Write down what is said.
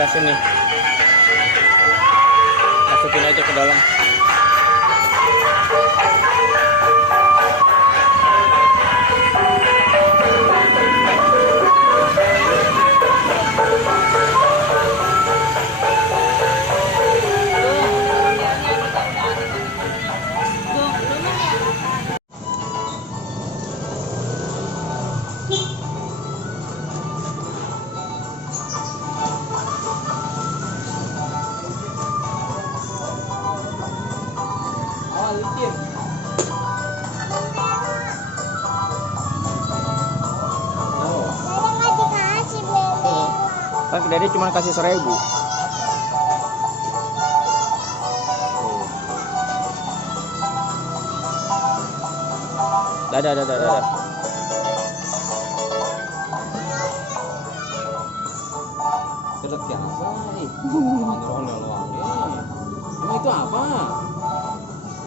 atas ini. Masukin aja ke dalam. Kan dari cuma kasih 1.000. Dadah. Kedek siapa nih? Emang itu apa?